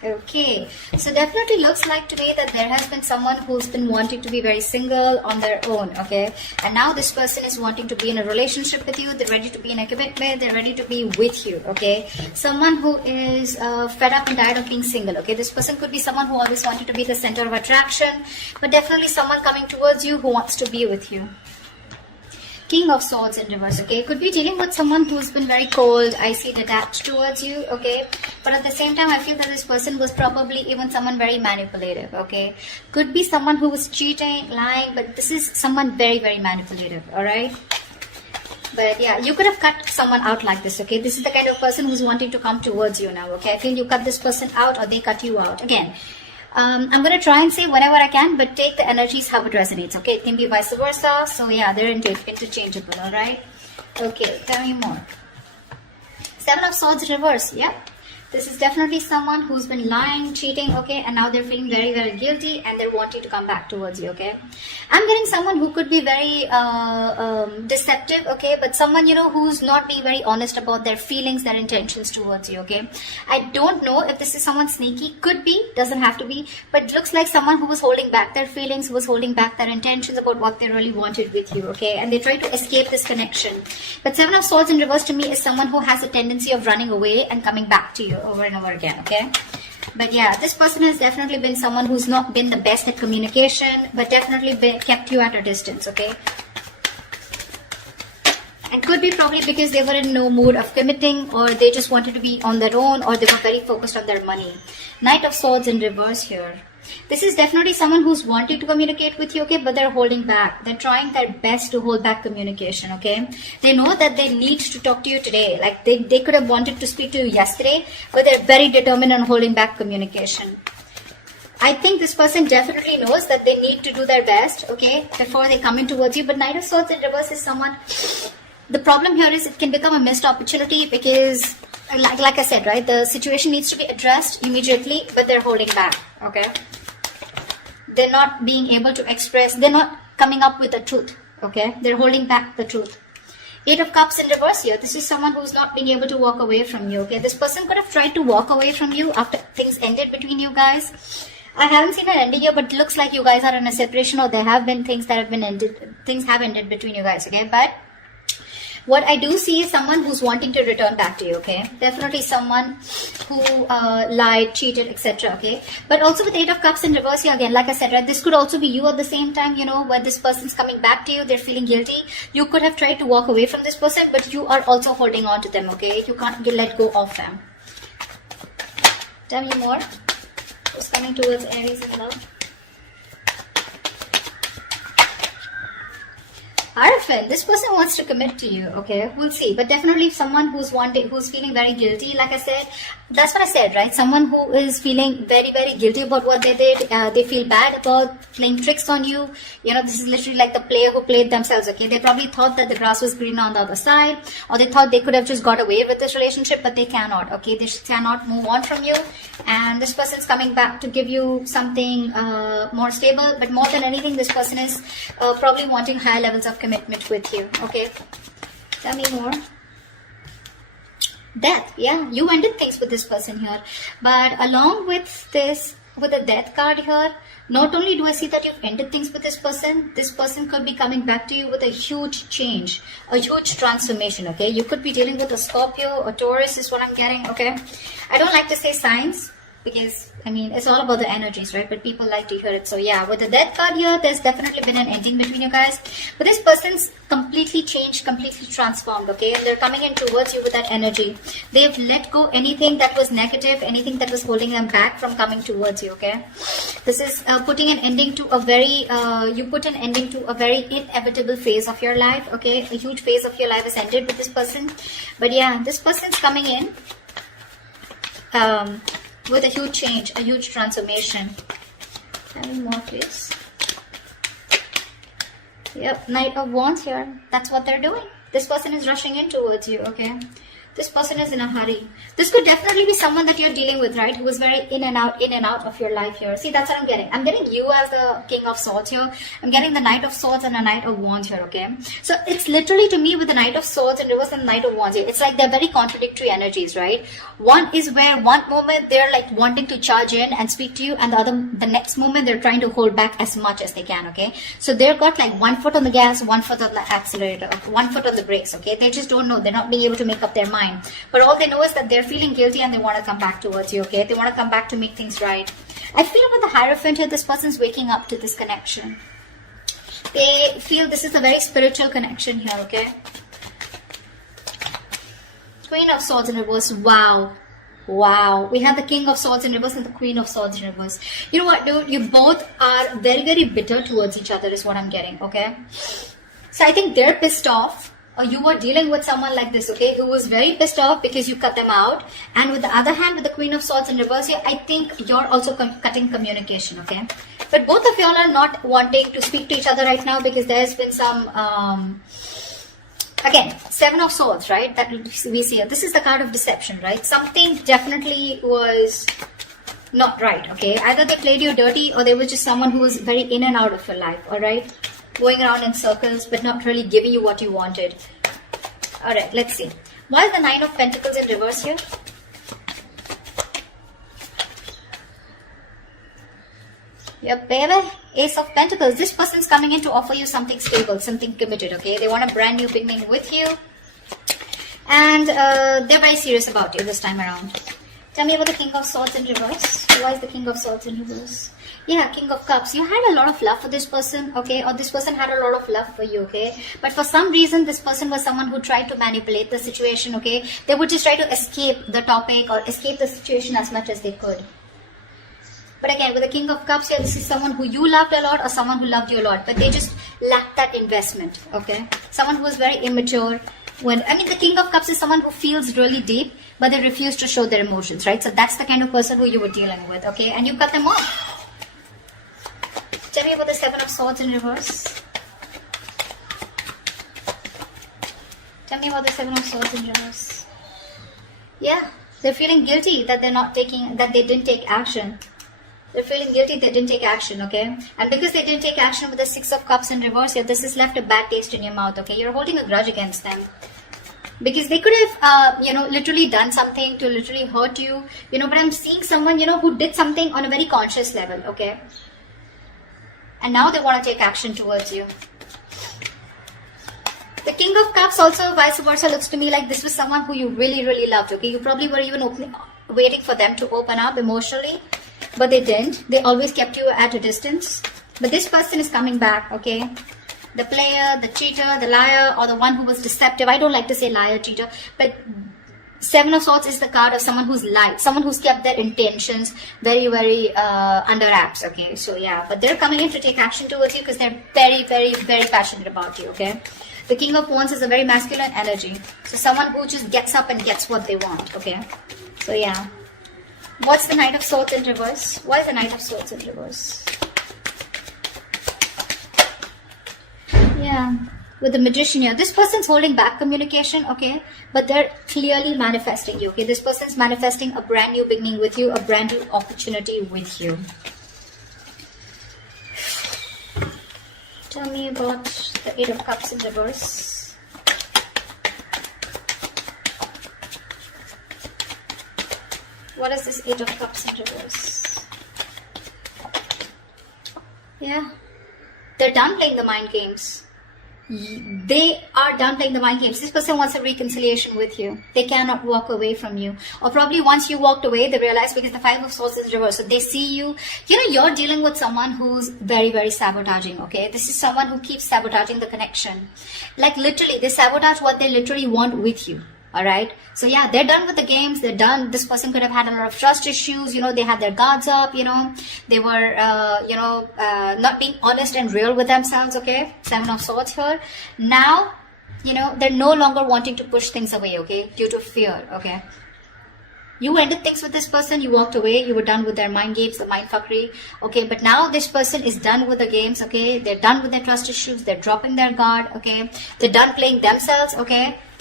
Okay, so definitely looks like today that there has been someone who's been wanting to be very single on their own, okay? And now this person is wanting to be in a relationship with you. They're ready to be in a commitment. They're ready to be with you, okay? Someone who is fed up and tired of being single, okay? This person could be someone who always wanted to be the center of attraction, but definitely someone coming towards you who wants to be with you. King of Swords in reverse, okay? Could be dealing with someone who's been very cold, icy, detached towards you, okay? But at the same time, I feel that this person was probably even someone very manipulative, okay? Could be someone who was cheating, lying, but this is someone very, very manipulative, alright? But yeah, you could have cut someone out like this, okay? This is the kind of person who's wanting to come towards you now, okay? I feel you cut this person out or they cut you out. Again, I'm going to try and say whenever I can, but take the energies how it resonates, okay? It can be vice versa. So yeah, they're interchangeable, all right? Okay, tell me more. Seven of Swords reverse, yep. This is definitely someone who's been lying, cheating, okay? And now they're feeling very, very guilty and they're wanting to come back towards you, okay? I'm getting someone who could be very deceptive, okay? But someone, you know, who's not being very honest about their feelings, their intentions towards you, okay? I don't know if this is someone sneaky. Could be, doesn't have to be. But it looks like someone who was holding back their feelings, who was holding back their intentions about what they really wanted with you, okay? And they try to escape this connection. But Seven of Swords in reverse to me is someone who has a tendency of running away and coming back to you over and over again, okay? But yeah, this person has definitely been someone who's not been the best at communication, but definitely kept you at a distance, okay? And could be probably because they were in no mood of committing, or they just wanted to be on their own, or they were very focused on their money. Knight of Swords in reverse here. This is definitely someone who's wanting to communicate with you, okay, but they're holding back. They're trying their best to hold back communication, okay? They know that they need to talk to you today. Like they could have wanted to speak to you yesterday, but they're very determined on holding back communication. I think this person definitely knows that they need to do their best, okay, before they come in towards you. But Knight of Swords in reverse is someone... The problem here is it can become a missed opportunity because, like I said, right, the situation needs to be addressed immediately, but they're holding back, okay? They're not being able to express, they're not coming up with the truth, okay? They're holding back the truth. Eight of Cups in reverse here. This is someone who's not being able to walk away from you, okay? This person could have tried to walk away from you after things ended between you guys. I haven't seen an ending here, but it looks like you guys are in a separation, or there have been things that have been ended, things have ended between you guys, okay? But what I do see is someone who's wanting to return back to you, okay? Definitely someone who lied, cheated, etc., okay? But also with Eight of Cups in reverse here, again, like I said, right, this could also be you at the same time, you know, where this person's coming back to you, they're feeling guilty. You could have tried to walk away from this person, but you are also holding on to them, okay? You can't let go of them. Tell me more. Who's coming towards Aries in love? Hierophant, this person wants to commit to you, okay? We'll see. But definitely someone who's feeling very guilty, like I said. That's what I said, right? Someone who is feeling very, very guilty about what they did. They feel bad about playing tricks on you. You know, this is literally like the player who played themselves, okay? They probably thought that the grass was greener on the other side, or they thought they could have just got away with this relationship, but they cannot, okay? They cannot move on from you. And this person's coming back to give you something more stable. But more than anything, this person is probably wanting higher levels of commitment with you, okay? Tell me more. Death, yeah, you ended things with this person here. But along with this, with the Death card here, not only do I see that you've ended things with this person could be coming back to you with a huge change, a huge transformation, okay? You could be dealing with a Scorpio, a Taurus is what I'm getting, okay? I don't like to say signs, because, I mean, it's all about the energies, right? But people like to hear it. So yeah, with the Death card here, there's definitely been an ending between you guys. But this person's completely changed, completely transformed, okay? And they're coming in towards you with that energy. They've let go anything that was negative, anything that was holding them back from coming towards you, okay? This is putting an ending to a very, you put an ending to a very inevitable phase of your life, okay? A huge phase of your life is ended with this person. But yeah, this person's coming in with a huge change, a huge transformation. Tell me more, please. Yep, Knight of Wands here. That's what they're doing. This person is rushing in towards you, okay? This person is in a hurry. This could definitely be someone that you're dealing with, right? Who is very in and out of your life here. See, that's what I'm getting. I'm getting you as the King of Swords here. I'm getting the Knight of Swords and a Knight of Wands here, okay? So it's literally, to me, with the Knight of Swords in reverse and the Knight of Wands here, it's like they're very contradictory energies, right? One is where one moment they're like wanting to charge in and speak to you, and the next moment they're trying to hold back as much as they can, okay? So they've got like 1 foot on the gas, 1 foot on the accelerator, 1 foot on the brakes, okay? They just don't know. They're not being able to make up their mind. But all they know is that they're feeling guilty and they want to come back towards you, okay? They want to come back to make things right. I feel with the Hierophant here, this person's waking up to this connection. They feel this is a very spiritual connection here, okay? Queen of Swords in reverse. Wow. Wow. We have the King of Swords in reverse and the Queen of Swords in reverse. You know what, dude? You both are very, very bitter towards each other is what I'm getting, okay? So I think they're pissed off. Or you were dealing with someone like this, okay, who was very pissed off because you cut them out. And with the other hand, with the Queen of Swords in reverse here, I think you're also cutting communication, okay? But both of y'all are not wanting to speak to each other right now because there's been some, again, 7 of Swords, right, that we see here. This is the card of deception, right? Something definitely was not right, okay? Either they played you dirty or they were just someone who was very in and out of your life, all right? Going around in circles but not really giving you what you wanted. Alright, let's see. Why is the 9 of Pentacles in reverse here? Yep, baby. Ace of Pentacles. This person's coming in to offer you something stable, something committed, okay? They want a brand new beginning with you. And they're very serious about you this time around. Tell me about the King of Swords in reverse. Why is the King of Swords in reverse? Yeah, King of Cups. You had a lot of love for this person, okay? Or this person had a lot of love for you, okay? But for some reason, this person was someone who tried to manipulate the situation, okay? They would just try to escape the topic or escape the situation as much as they could. But again, with the King of Cups here, this is someone who you loved a lot or someone who loved you a lot. But they just lacked that investment, okay? Someone who was very immature. The King of Cups is someone who feels really deep, but they refuse to show their emotions, right? So that's the kind of person who you were dealing with, okay? And you cut them off. Tell me about the 7 of Swords in reverse. Tell me about the 7 of Swords in reverse. Yeah, they're feeling guilty that they didn't take action. They're feeling guilty they didn't take action, okay? And because they didn't take action with the 6 of Cups in reverse, yeah, this has left a bad taste in your mouth, okay? You're holding a grudge against them. Because they could have, literally done something to literally hurt you, but I'm seeing someone, who did something on a very conscious level, okay? And now they want to take action towards you. The King of Cups also, vice versa, looks to me like this was someone who you really, really loved, okay? You probably were even waiting for them to open up emotionally, but they didn't. They always kept you at a distance. But this person is coming back, okay? The player, the cheater, the liar, or the one who was deceptive. I don't like to say liar, cheater, but 7 of Swords is the card of someone who's lied, someone who's kept their intentions very, very under wraps, okay? So yeah, but they're coming in to take action towards you because they're very, very, very passionate about you, okay? The King of Wands is a very masculine energy. So someone who just gets up and gets what they want, okay? So yeah. What's the Knight of Swords in reverse? Why is the Knight of Swords in reverse? Yeah. With the Magician here, this person's holding back communication, okay? But they're clearly manifesting you, okay? This person's manifesting a brand new beginning with you, a brand new opportunity with you. Tell me about the 8 of Cups in reverse. What is this 8 of Cups in reverse? Yeah. They're done playing the mind games. They are done playing the mind games. This person wants a reconciliation with you. They cannot walk away from you. Or probably once you walked away, they realize because the 5 of Swords is reversed. So they see you. You're dealing with someone who's very, very sabotaging, okay? This is someone who keeps sabotaging the connection. Like literally, they sabotage what they literally want with you. Alright, so yeah, they're done with the games, they're done. This person could have had a lot of trust issues, they had their guards up, they were, not being honest and real with themselves, okay? 7 of Swords here. Now, they're no longer wanting to push things away, okay? Due to fear, okay? You ended things with this person, you walked away, you were done with their mind games, the mind fuckery, okay? But now this person is done with the games, okay? They're done with their trust issues, they're dropping their guard, okay? They're done playing themselves, okay?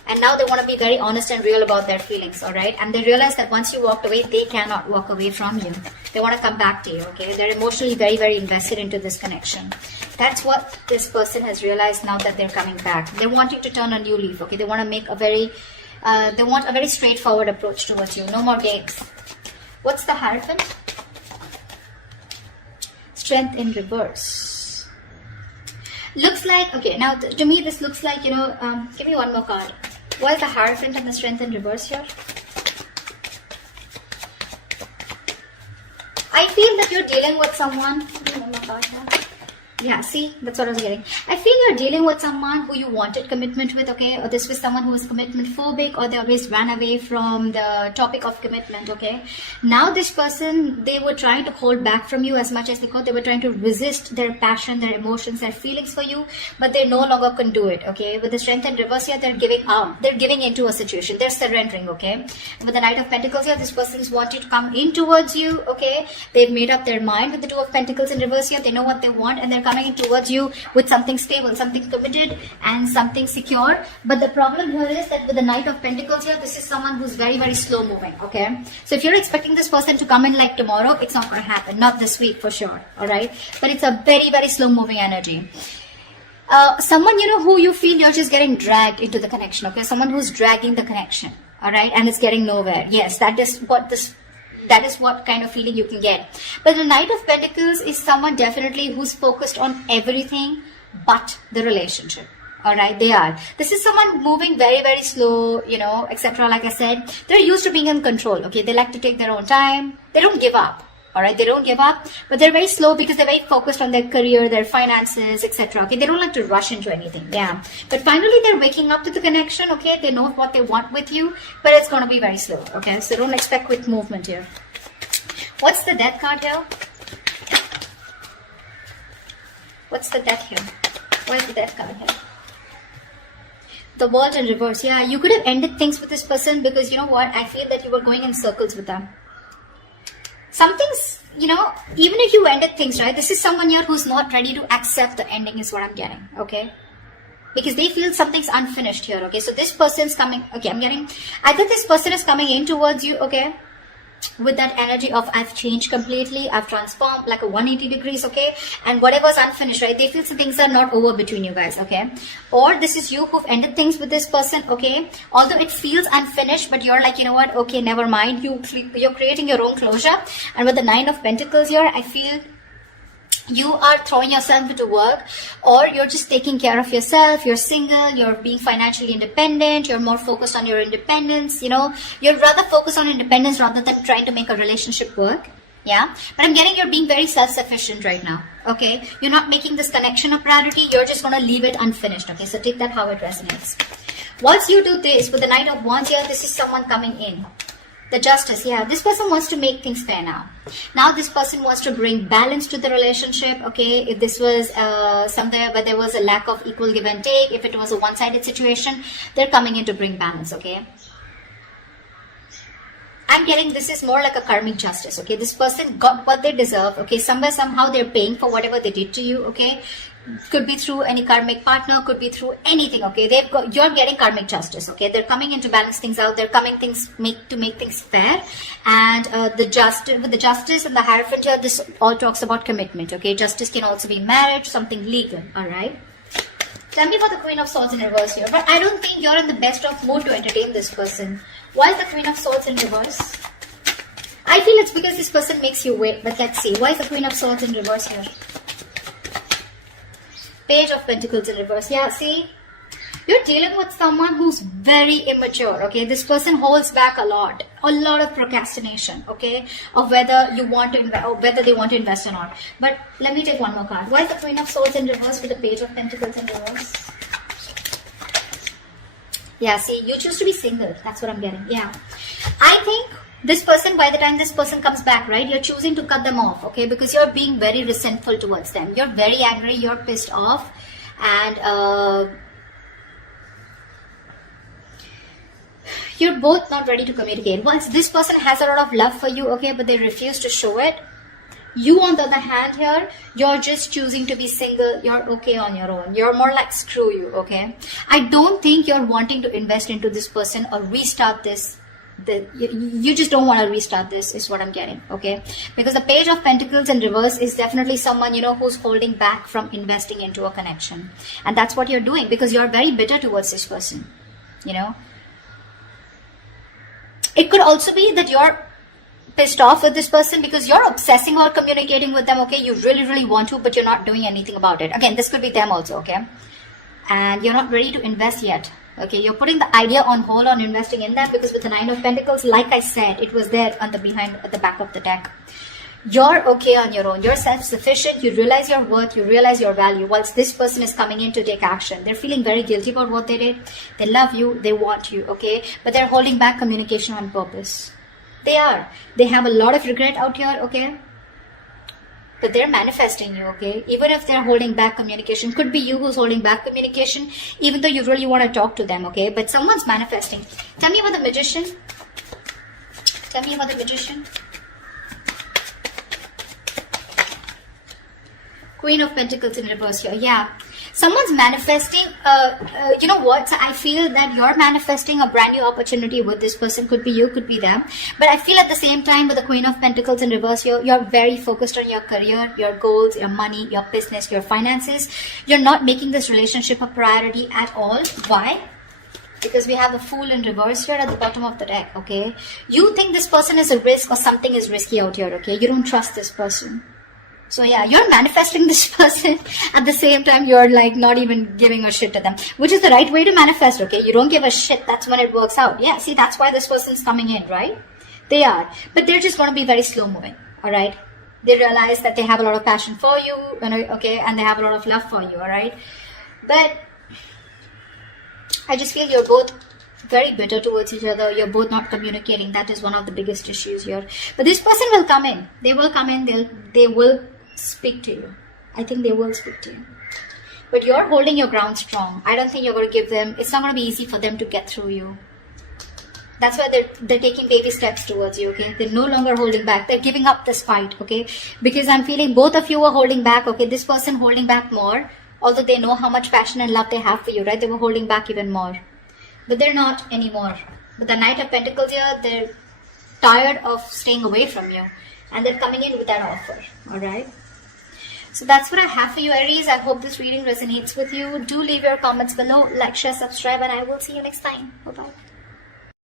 and now they want to be very honest and real about their feelings, all right? And they realize that once you walked away, they cannot walk away from you. They want to come back to you, okay? They're emotionally very, very invested into this connection. That's what this person has realized now that they're coming back. They're wanting to turn a new leaf, okay? They want to make a very, they want a very straightforward approach towards you. No more games. What's the Hierophant? Strength in reverse. Looks like, okay, now to me this looks like, you know, give me one more card. What is the Hierophant and the Strength in reverse here? I feel that you're dealing with someone. Give me one more card here. Yeah, see, that's what I was getting. I feel you're dealing with someone who you wanted commitment with, okay? Or this was someone who was commitment phobic, or they always ran away from the topic of commitment, okay? Now this person, they were trying to hold back from you as much as they could. They were trying to resist their passion, their emotions, their feelings for you, but they no longer can do it, okay? With the Strength in reverse here, they're giving out. They're giving into a situation. They're surrendering, okay? With the Knight of Pentacles here, this person is wanting to come in towards you, okay? They've made up their mind with the Two of Pentacles in reverse here. They know what they want, and they're coming in towards you with something stable, something committed, and something secure. But the problem here is that with the Knight of Pentacles here, this is someone who's very, very slow moving, okay? So if you're expecting this person to come in like tomorrow, it's not going to happen. Not this week for sure, all right? But it's a very, very slow moving energy. Someone, you know, who you feel you're just getting dragged into the connection, okay? Someone who's dragging the connection, all right? And it's getting nowhere. Yes, that is what kind of feeling you can get. But the Knight of Pentacles is someone definitely who's focused on everything but the relationship. All right, they are. This is someone moving very, very slow, you know, etc. Like I said, they're used to being in control. Okay, they like to take their own time. They don't give up. All right, they don't give up, but they're very slow because they're very focused on their career, their finances, etc. Okay, they don't like to rush into anything. Yeah, but finally they're waking up to the connection. Okay, they know what they want with you, but it's going to be very slow. Okay, so don't expect quick movement here. What's the Death card here? What's the Death here? Why is the Death card here? The World in reverse. Yeah, you could have ended things with this person because you know what? I feel that you were going in circles with them. Something's, you know, even if you ended things, right? This is someone here who's not ready to accept the ending is what I'm getting, okay? Because they feel something's unfinished here, okay? So this person's coming, okay, I'm getting, either this person is coming in towards you, okay? With that energy of I've changed completely, I've transformed like a 180 degrees, okay? And whatever's unfinished, right? They feel some things are not over between you guys, okay? Or this is you who've ended things with this person, okay? Although it feels unfinished, but you're like, you know what? Okay, never mind. You're creating your own closure. And with the Nine of Pentacles here, I feel you are throwing yourself into work, or you're just taking care of yourself. You're single, you're being financially independent, you're more focused on your independence, you know, you're rather focused on independence rather than trying to make a relationship work. Yeah, but I'm getting you're being very self-sufficient right now, okay? You're not making this connection a priority, you're just going to leave it unfinished, okay? So take that how it resonates. Once you do this, with the Knight of Wands here, this is someone coming in. The Justice, yeah, this person wants to make things fair now. Now this person wants to bring balance to the relationship, okay? If this was somewhere where there was a lack of equal give and take, if it was a one-sided situation, they're coming in to bring balance, okay? I'm getting this is more like a karmic justice, okay? This person got what they deserve, okay? Somewhere, somehow they're paying for whatever they did to you, okay? Could be through any karmic partner, could be through anything, okay? You're getting karmic justice, okay? They're coming in to balance things out. They're coming to make things fair. And with the Justice and the Hierophant here, this all talks about commitment, okay? Justice can also be marriage, something legal, all right? Tell me about the Queen of Swords in reverse here. But I don't think you're in the best of mood to entertain this person. Why is the Queen of Swords in reverse? I feel it's because this person makes you wait. But let's see. Why is the Queen of Swords in reverse here? Page of Pentacles in reverse. Yeah, see? You're dealing with someone who's very immature, okay? This person holds back a lot of procrastination, okay? Of whether you want to invest, or whether they want to invest or not. But let me take one more card. Why is the Queen of Swords in reverse with the Page of Pentacles in reverse? Yeah, see, you choose to be single. That's what I'm getting. Yeah. I think this person, by the time this person comes back, right, you're choosing to cut them off, okay? Because you're being very resentful towards them. You're very angry. You're pissed off. And you're both not ready to communicate. Once this person has a lot of love for you, okay, but they refuse to show it. You, on the other hand, here, you're just choosing to be single. You're okay on your own. You're more like, screw you, okay? I don't think you're wanting to invest into this person or restart this. You just don't want to restart this, is what I'm getting, okay? Because the Page of Pentacles in reverse is definitely someone, you know, who's holding back from investing into a connection. And that's what you're doing, because you're very bitter towards this person, you know? It could also be that you're pissed off with this person because you're obsessing or communicating with them, okay? You really, really want to, but you're not doing anything about it. Again, this could be them also, okay? And you're not ready to invest yet, okay? You're putting the idea on hold on investing in that, because with the Nine of Pentacles, like I said, it was there on the behind, at the back of the deck. You're okay on your own. You're self-sufficient. You realize your worth. You realize your value. Whilst this person is coming in to take action, they're feeling very guilty about what they did. They love you. They want you, okay? But they're holding back communication on purpose. They are. They have a lot of regret out here, okay? But they're manifesting you, okay? Even if they're holding back communication, could be you who's holding back communication, even though you really want to talk to them, okay? But someone's manifesting. Tell me about the Magician. Tell me about the Magician. Queen of Pentacles in reverse here. Yeah. Someone's manifesting, you know what? I feel that you're manifesting a brand new opportunity with this person. Could be you, could be them. But I feel at the same time with the Queen of Pentacles in reverse, you're very focused on your career, your goals, your money, your business, your finances. You're not making this relationship a priority at all. Why? Because we have the Fool in reverse here at the bottom of the deck, okay? You think this person is a risk or something is risky out here, okay? You don't trust this person. So yeah, you're manifesting this person. At the same time, you're like not even giving a shit to them, which is the right way to manifest, okay? You don't give a shit. That's when it works out. Yeah, see, that's why this person's coming in, right? They are. But they're just going to be very slow moving, all right? They realize that they have a lot of passion for you, okay? And they have a lot of love for you, all right? But I just feel you're both very bitter towards each other. You're both not communicating. That is one of the biggest issues here. But this person will come in. They will come in. They will speak to you. I think they will speak to you. But you're holding your ground strong. I don't think you're going to give them, it's not going to be easy for them to get through you. That's why they're taking baby steps towards you, okay? They're no longer holding back. They're giving up this fight, okay? Because I'm feeling both of you are holding back, okay? This person holding back more, although they know how much passion and love they have for you, right? They were holding back even more. But they're not anymore. But the Knight of Pentacles here, they're tired of staying away from you. And they're coming in with that offer, alright? So that's what I have for you, Aries. I hope this reading resonates with you. Do leave your comments below, like, share, subscribe, and I will see you next time. Bye-bye.